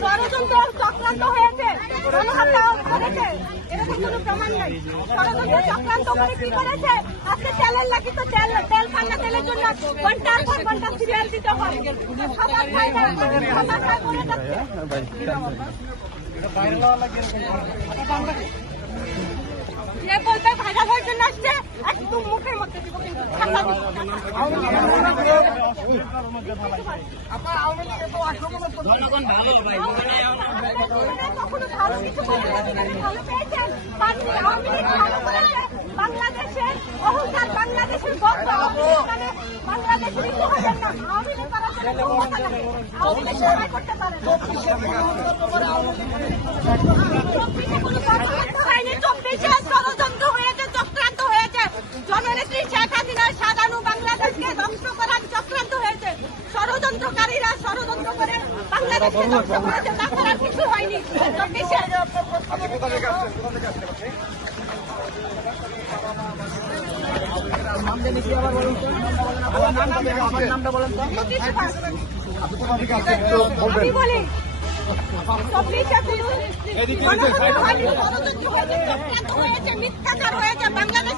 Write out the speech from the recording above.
ষড়যন্ত্র চক্রান্ত হয়েছে, গণহত্যা করেছে, এরকম কোনো প্রমাণ নাই। ষড়যন্ত্র চক্রান্ত করে কি করেছে? আজকে তেলের লাগি তো তেল পান্না তেলের জন্য ঘন্টার পর ঘন্টা সিরিয়াল দিতে হয়। খাবার খায় না, খাবার খায় বলে যাচ্ছে। যে বলতে ভাইরাল হওয়ার জন্য আসছে, একদম মুখের মধ্যে দিব কিন্তু কখনো ভালো কিছু ভালো পেয়েছেন? বাংলাদেশের অহংকার, বাংলাদেশের গর্ব, মানে বাংলাদেশের কিছু হবেন না। আওয়ামী লীগ করার জন্য ক্ষমতা লাগে, আওয়ামী লীগ সহায় করতে পারে। 24-এ কোনো কর্মকাণ্ড হয়নি, 24-এ ষড়যন্ত্র হয়েছে, চক্রান্ত হয়েছে। জননেত্রী শেখ হাসিনার সাজানো বাংলাদেশকে ধ্বংস করার চক্রান্ত হয়েছে। ষড়যন্ত্রকারীরা ষড়যন্ত্র করে বাংলাদেশকে ধ্বংস করেছে, তাছাড়া কিছু হয়নি। 24-এ আমি বলি 24-এ ষড়যন্ত্র হয়েছে, চক্রান্ত হয়েছে, মিথ্যাচার হয়েছে। বাংলাদেশ